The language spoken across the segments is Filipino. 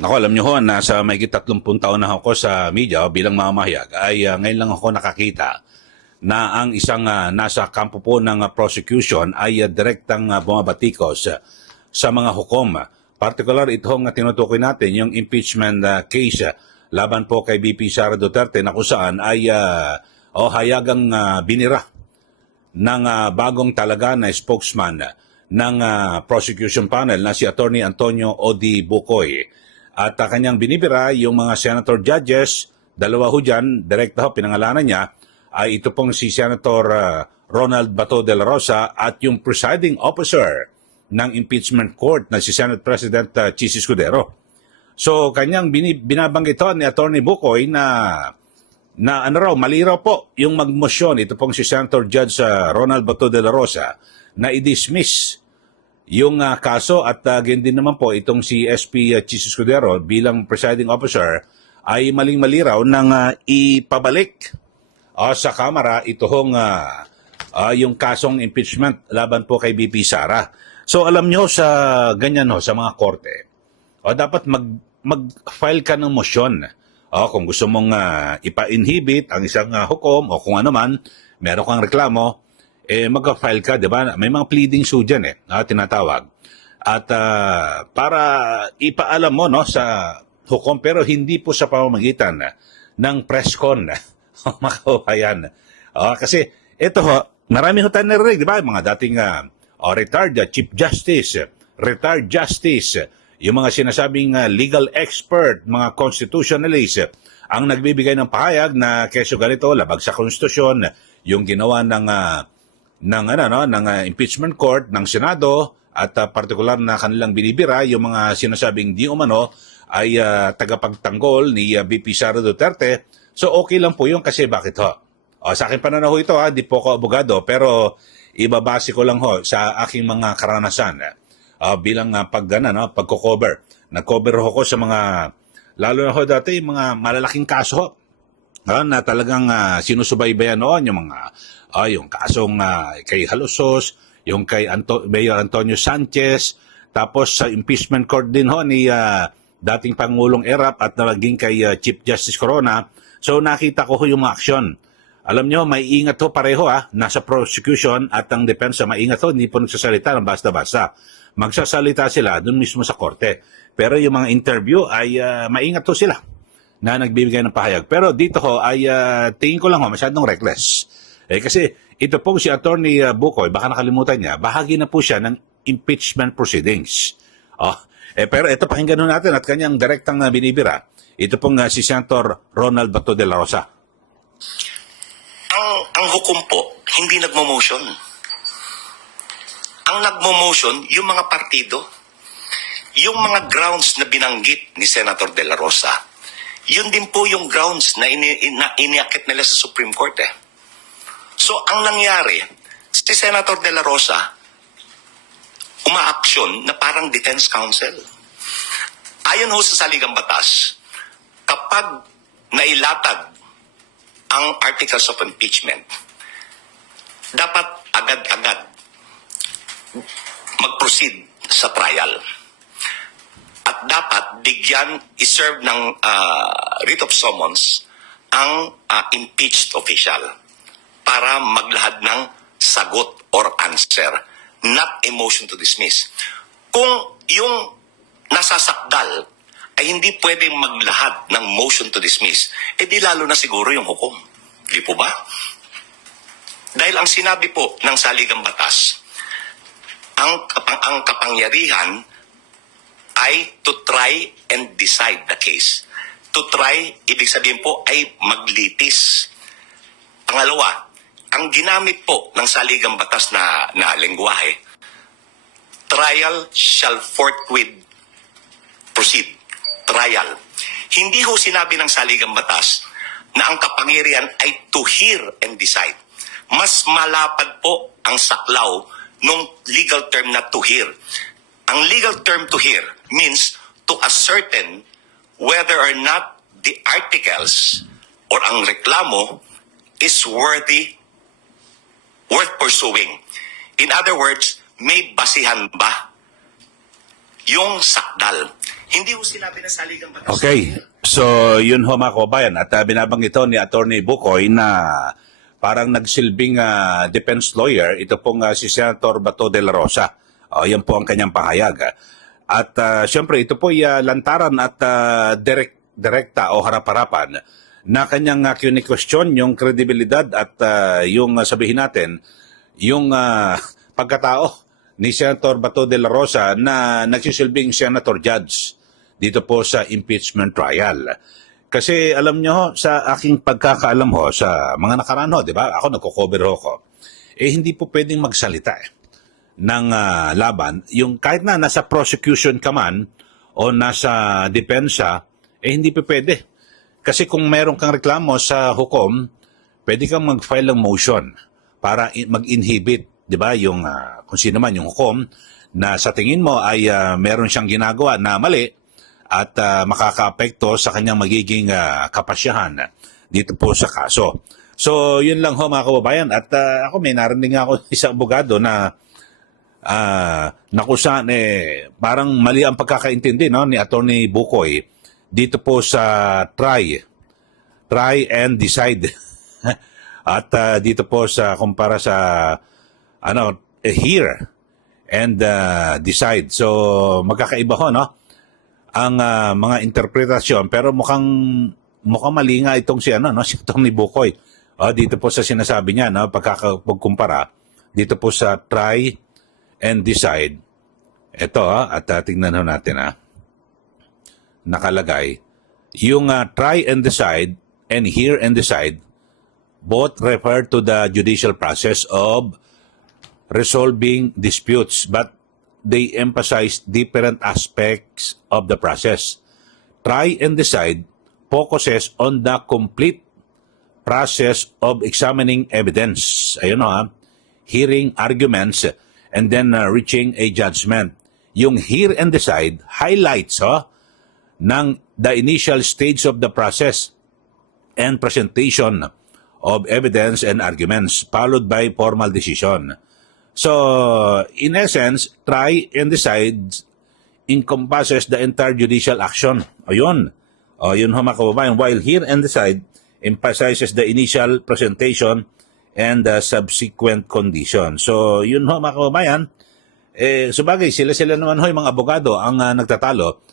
Ako, alam niyo ho, nasa mahigit 30 taon na ako sa media bilang mamahayag, ay ngayon lang ako nakakita na ang isang nasa kampo po ng prosecution ay direktang bumabatikos sa mga hukom. Particular itong tinutukoy natin, yung impeachment case laban po kay VP Sara Duterte na kung saan ay hayagang binira ng bagong talaga na spokesman ng prosecution panel na si Attorney Antonio Odi Bukoy. At kanyang binibira yung mga senator judges, dalawa ho dyan, direkta ho, pinangalanan niya, ay ito pong si Senator Ronald Bato de la Rosa at yung presiding officer ng impeachment court na si Senate President Chis Escudero. So kanyang binabanggit ho ni Attorney Bukoy na ano raw, mali raw po yung magmosyon, ito pong si Senator Judge Ronald Bato de la Rosa, na i-dismiss yung kaso at ganyan din naman po itong si SP Chis Escudero bilang presiding officer ay maling-mali raw nang ipabalik sa Kamara itong yung kasong impeachment laban po kay BP Sara. So alam nyo sa ganyan ho, sa mga korte, dapat mag-file ka ng motion. Kung gusto mong ipa-inhibit ang isang hukom o kung ano man, meron kang reklamo, mag-file ka, di ba? May mga pleading suit dyan tinatawag. At para ipaalam mo no, sa hukom, pero hindi po sa pamamagitan ng press con, mga kababayan. Kasi ito ho, marami ho tayo narinig, di ba? Mga dating retired Chief Justice, retired Justice, yung mga sinasabing legal expert, mga constitutionalist, ang nagbibigay ng pahayag na keso ganito, labag sa konstitusyon, yung ginawa ng impeachment court, ng Senado, at partikular na kanilang binibira, yung mga sinasabing di umano ay tagapagtanggol ni VP Sara Duterte. So okay lang po yun kasi bakit ho? Sa akin pananaw ito di po ako abogado, pero ibabase ko lang ho sa aking mga karanasan bilang pagko-cover. Nag-cover ho ko sa mga, lalo na ho dati, mga malalaking kaso ho, na talagang sinusubaybayan noon yung mga yung kasong kay Halosos, yung kay Mayor Antonio Sanchez, tapos sa impeachment court din ho ni dating Pangulong Erap at naging kay Chief Justice Corona. So nakita ko ho yung mga aksyon. Alam nyo, may ingat ho pareho nasa prosecution at ang depensa, maingat ho, hindi po nagsasalita ng basta-basta. Magsasalita sila dun mismo sa korte. Pero yung mga interview ay maingat ho sila na nagbibigay ng pahayag. Pero dito ho ay tingin ko lang ho, masyadong reckless. Kasi ito po si Attorney Bukoy, baka nakalimutan niya, bahagi na po siya ng impeachment proceedings. Pero ito pakinggan ho natin at kanyang direktang binibira. Ito pong si Senator Ronald Bato de la Rosa. Ang hukom po, hindi nagmo-motion. Ang nagmo-motion, yung mga partido. Yung mga grounds na binanggit ni Senator de la Rosa, yun din po yung grounds na iniakit nila sa Supreme Court So, ang nangyari, si Senator de la Rosa, umaaksyon na parang defense counsel. Ayon ho sa saligang batas, kapag nailatag ang articles of impeachment, dapat agad-agad mag-proceed sa trial. At dapat bigyan, iserve ng writ of summons ang impeached official para maglahad ng sagot or answer, not a motion to dismiss. Kung yung nasasakdal ay hindi pwedeng maglahad ng motion to dismiss, di lalo na siguro yung hukom. Di po ba? Dahil ang sinabi po ng saligang batas, ang kapangyarihan ay to try and decide the case. To try, ibig sabihin po ay maglitis. Pangalawa, ang ginamit po ng saligang batas na lengguwahe, trial shall forthwith proceed. Trial. Hindi ho sinabi ng saligang batas na ang kapangyarihan ay to hear and decide. Mas malapad po ang saklaw nung legal term na to hear. Ang legal term to hear means to ascertain whether or not the articles or ang reklamo is worth pursuing. In other words, may basihan ba yung sakdal? Hindi ho sinabi ng saligang batas. Okay. So, yun ho mga kababayan. At binabanggit ito ni Attorney Bukoy na parang nagsilbing defense lawyer, ito pong si Senator Bato de la Rosa. Yan po ang kanyang pahayag. At siyempre, ito po lantaran at direkta o harap-harapan na kanyang kini-question yung kredibilidad at yung sabihin natin, yung pagkatao ni Senator Bato de la Rosa na nagsisilbing Senator Judge dito po sa impeachment trial. Kasi alam nyo ho, sa aking pagkakaalam ho, sa mga nakaraan ho, di ba? Ako nagko-cover ho ko. Hindi po pwedeng magsalita ng laban. Yung kahit na nasa prosecution ka man o nasa depensa, hindi po pwede. Kasi kung meron kang reklamo sa hukom, pwede kang mag-file ng motion para mag-inhibit, di ba? Yung kung sino man yung hukom na sa tingin mo ay meron siyang ginagawa na mali, at makakaapekto sa kanyang magiging kapasyahan dito po sa kaso. So, yun lang ho mga kababayan. At ako may narinig ako isang abogado na nakusan parang mali ang pagkakaintindi ni Attorney Bukoy dito po sa try and decide. At dito po sa kumpara sa hear and decide. So, magkakaiba ho, no? Ang mga interpretasyon, pero mukhang mali nga itong si Tony Bukoy. Dito po sa sinasabi niya, pagkumpara dito po sa try and decide. Ito at tingnan ho natin nakalagay yung try and decide and hear and decide both refer to the judicial process of resolving disputes, but they emphasize different aspects of the process. Try and decide focuses on the complete process of examining evidence. Ayun hearing arguments and then reaching a judgment. Yung hear and decide highlights ng the initial stage of the process and presentation of evidence and arguments followed by formal decision. So, in essence, try and decide encompasses the entire judicial action. Yun ho mga kababayan. While hear and decide emphasizes the initial presentation and the subsequent condition. So, yun ho mga kababayan. Sabagay, sila naman ho yung mga abogado ang nagtatalo.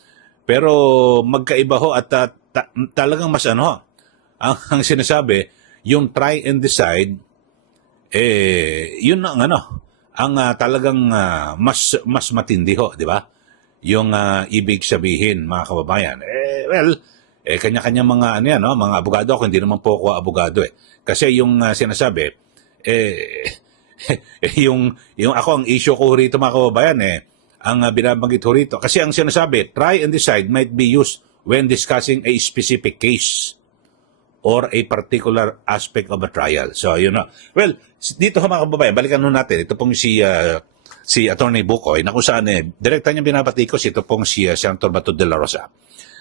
Pero magkaiba ho at talagang mas ang sinasabi, yung try and decide, yun ang talagang mas matindi ho, di ba? Yung ibig sabihin, mga kababayan. Kanya-kanya mga mga abogado ako, hindi naman po ako abogado Kasi yung sinasabi, yung ako ang issue ko rito mga kababayan ang binabanggit ho rito. Kasi ang sinasabi, try and decide might be used when discussing a specific case or a particular aspect of a trial. So, Well, dito mga kababayan, balikan ho natin. Ito pong si Attorney Bukoy, na kung saan direkta niya binabatikos, ito pong si Senator Bato de la Rosa,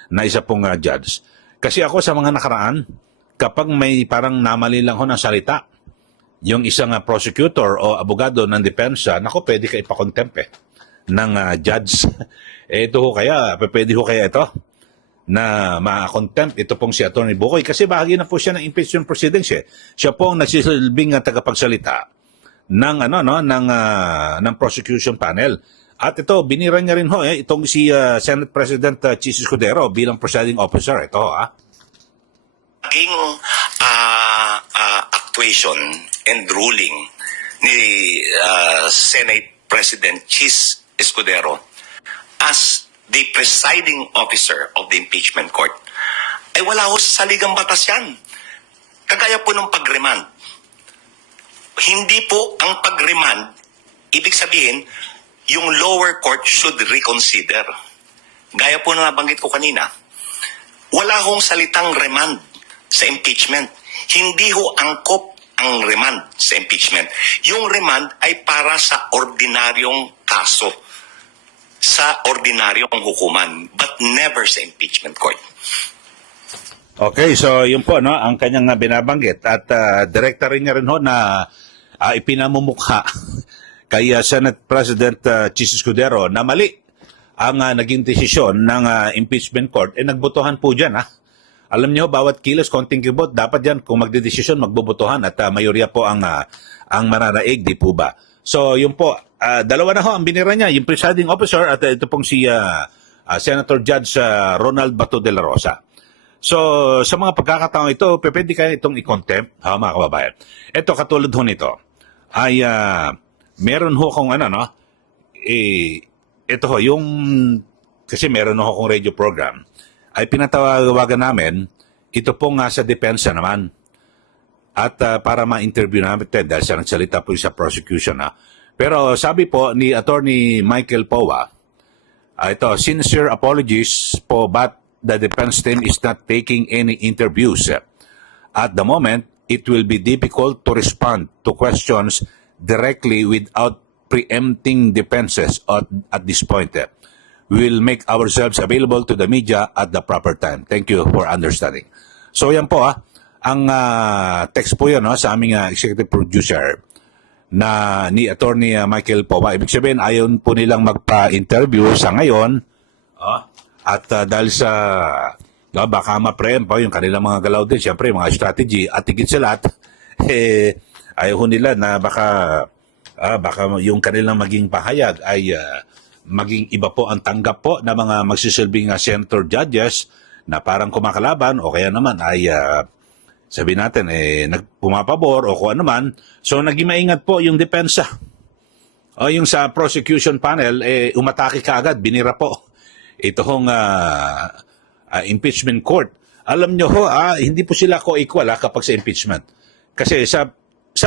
na isa pong judge. Kasi ako sa mga nakaraan, kapag may parang namali lang ho ng salita, yung isang prosecutor o abogado ng depensa, pwede ka ipakontempt ng judge. Ito ho kaya, pwede ho kaya ito? Na ma-contempt ito pong si Attorney Bukoy kasi bahagi na po siya ng impeachment proceedings Siya po ang nagsisilbing tagapagsalita ng ng prosecution panel. At ito binira niya rin ho itong si Senate President Chis Escudero bilang presiding officer. Ito Naging actuation and ruling ni Senate President Chis Escudero as the presiding officer of the impeachment court, ay wala ho sa saligang batas yan. Kagaya po ng pag-remand. Hindi po ang pag-remand, ibig sabihin, yung lower court should reconsider. Gaya po na nabanggit ko kanina, wala hong salitang remand sa impeachment. Hindi ho angkop ang remand sa impeachment. Yung remand ay para sa ordinaryong kaso, sa ordinaryong hukuman, but never sa impeachment court. Okay, so yun po ang kanyang binabanggit at direkta rin niya rin ho na ipinamumukha kay Senate President Chis Escudero na mali ang naging desisyon ng impeachment court, nagbotohan po dyan. Alam niyo, bawat kilos, konting kibot, dapat dyan kung magdedesisyon, magbobotohan at mayorya po ang mananaig, di po ba? So, yun po, dalawa na ho ang binira niya, yung presiding officer at ito pong si Senator Judge Ronald Bato de la Rosa. So, sa mga pagkakataong ito, pwede kayo itong i-contempt, mga kababayan. Ito, katulad ho nito, ay meron ho kung ito ho, yung, kasi meron ho akong radio program, ay pinatawagan namin, ito pong sa depensa naman. At para ma-interview namin, dahil siya nagsalita po sa prosecution. Pero sabi po ni Attorney Michael Powa, ito, sincere apologies po, but the defense team is not taking any interviews. At the moment, it will be difficult to respond to questions directly without preempting defenses at this point. We will make ourselves available to the media at the proper time. Thank you for understanding. So yan po ang text po yan sa aming executive producer na ni Attorney Michael Powa. Ibig sabihin, ayon po nilang magpa-interview sa ngayon at dahil sa baka ma-preempt pa yung kanilang mga galaw din, siyempre mga strategy at higit sa lahat, ayaw nila na baka yung kanilang maging pahayag ay maging iba po ang tanggap po ng mga magsisilbing senator judges na parang kumakalaban o kaya naman ay sabi natin nagpumapabor o kung ano man. So naging maingat po yung depensa. O yung sa prosecution panel umatake kaagad, binira po ito hong impeachment court. Alam nyo ho, hindi po sila co-equal kapag sa impeachment. Kasi sa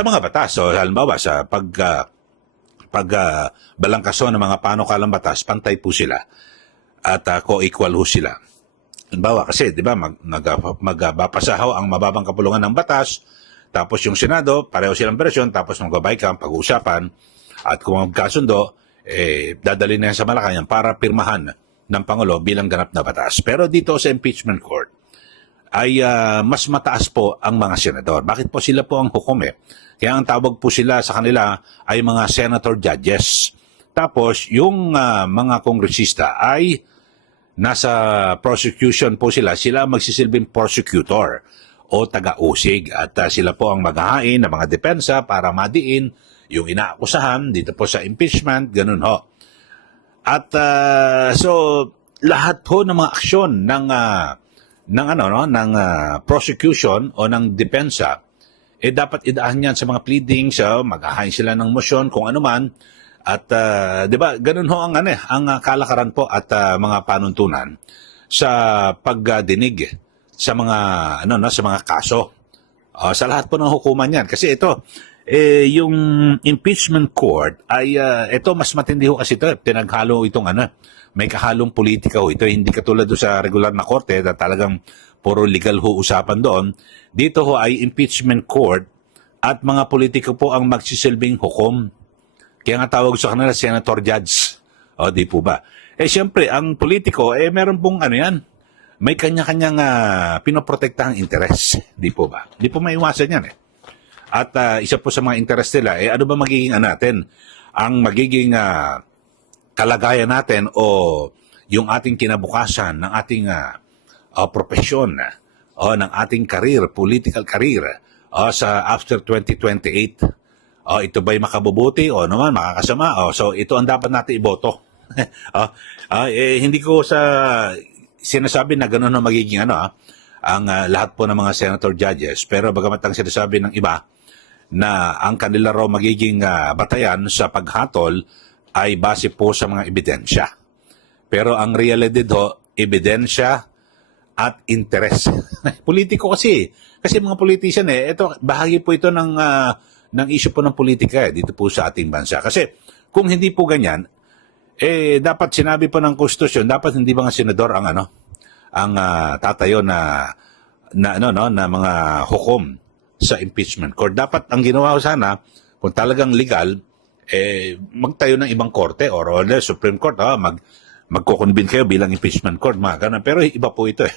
mga batas, so halimbawa sa balangkaso ng mga panukalang batas, pantay po sila at co-equal ho sila. Halimbawa kasi, di ba, magbapasahaw ang mababang kapulungan ng batas, tapos yung Senado, pareho silang bersyon, tapos magbabay ka ang pag-uusapan, at kung magkasundo, dadali na yan sa Malacanang para pirmahan ng Pangulo bilang ganap na batas. Pero dito sa impeachment court, ay mas mataas po ang mga senador. Bakit po sila po ang hukom Kaya ang tawag po sila sa kanila ay mga senator judges. Tapos, yung mga kongresista ay nasa prosecution po sila magsisilbing prosecutor o taga-usig. At sila po ang maghahain ng mga depensa para madiin yung inaakusahan dito po sa impeachment, ganun ho. At so lahat po ng mga aksyon ng prosecution o ng depensa dapat idaan yan sa mga pleadings, maghahain sila ng motion kung ano man at 'di ba ganun ho ang kalakaran po at mga panuntunan sa pagdinig sa mga sa mga kaso. Sa lahat po ng hukuman yan kasi ito yung impeachment court ay ito mas matindi ho kasi ito, tinaghalo itong may kahalong politika ho ito, hindi katulad do sa regular na korte na talagang puro legal ho usapan doon. Dito ho ay impeachment court at mga politika po ang magsisilbing hukom. Kaya nga tawag sa kanila senator judge. Di po ba? Siyempre ang politiko meron pong yan, may kanya-kanyang pinoprotektahang interes, di po ba? Di po maiwasan yan At isa po sa mga interest nila, ano ba magiging natin? Ang magiging kalagayan natin o yung ating kinabukasan ng ating profesyon o ng ating career, political career sa after 2028. Ito ba'y makabubuti o naman makakasama? So ito ang dapat natin iboto. Hindi ko sinasabi na gano'n na magiging ang lahat po ng mga senator judges. Pero bagamat ang sinasabi ng iba, na ang kanila raw magiging batayan sa paghatol ay base po sa mga ebidensya. Pero ang realidad ho, ebidensya at interes. Politiko kasi. Kasi mga politician ito, bahagi po ito ng issue po ng politika dito po sa ating bansa. Kasi kung hindi po ganyan, dapat sinabi po ng konstitusyon, dapat hindi mga senador ang tatayo na mga hukom sa impeachment court. Dapat ang ginawa ko sana, kung talagang legal, magtayo ng ibang korte or Supreme Court, magko-convene kayo bilang impeachment court, mga ganun. Pero iba po ito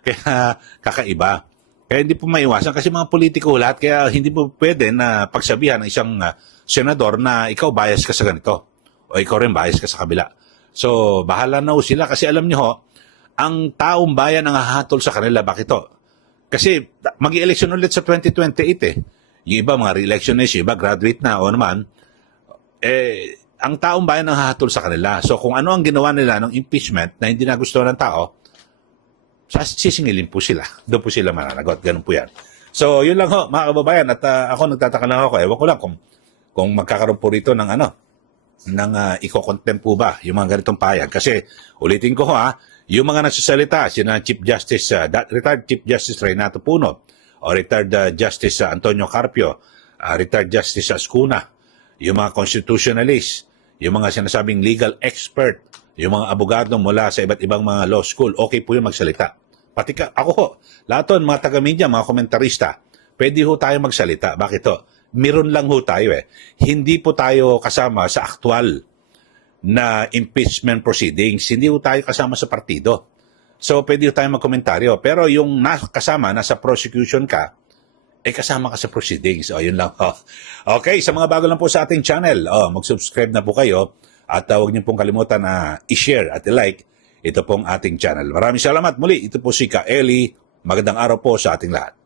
Kaya kakaiba. Kaya hindi po maiwasan kasi mga politiko lahat, kaya hindi po pwede na pagsabihan ng isang senador na ikaw bias ka sa ganito o ikaw rin bias ka sa kabila. So, bahala na ho sila kasi alam nyo ho, ang taong bayan ang hahatol sa kanila. Bakit to? Kasi mag-election ulit sa 2028 eh. Yung iba mga re-electionist, yung iba graduate na o naman, ang taong bayan ang hahatol sa kanila. So kung ano ang ginawa nila ng impeachment na hindi nagustuhan ng tao, sisingilin po sila. Doon po sila mananagot. Ganun po yan. So yun lang ho, mga kababayan. At ako nagtataka lang ako. Ewan ko lang kung magkakaroon po rito ng iko-contempt po ba yung mga ganitong payag. Kasi ulitin ko ho yung mga nagsasalita, sina Chief Justice, retired Chief Justice Renato Puno, o retired Justice Antonio Carpio, retired Justice Ascuna, yung mga constitutionalists, yung mga sinasabing legal expert, yung mga abogado mula sa iba't ibang mga law school, okay po yung magsalita. Pati ako ho, lahat to, mga taga-media, mga komentarista, pwede ho tayo magsalita. Bakit to? Meron lang ho tayo Hindi po tayo kasama sa aktual na impeachment proceedings. Hindi ho tayo kasama sa partido. So, pwede ho tayo magkomentaryo. Pero yung kasama, nasa prosecution ka, kasama ka sa proceedings. O, yun lang. Okay, sa mga bago lang po sa ating channel, mag-subscribe na po kayo at huwag niyo pong kalimutan na i-share at i-like ito pong ating channel. Maraming salamat muli. Ito po si Ka Eli. Magandang araw po sa ating lahat.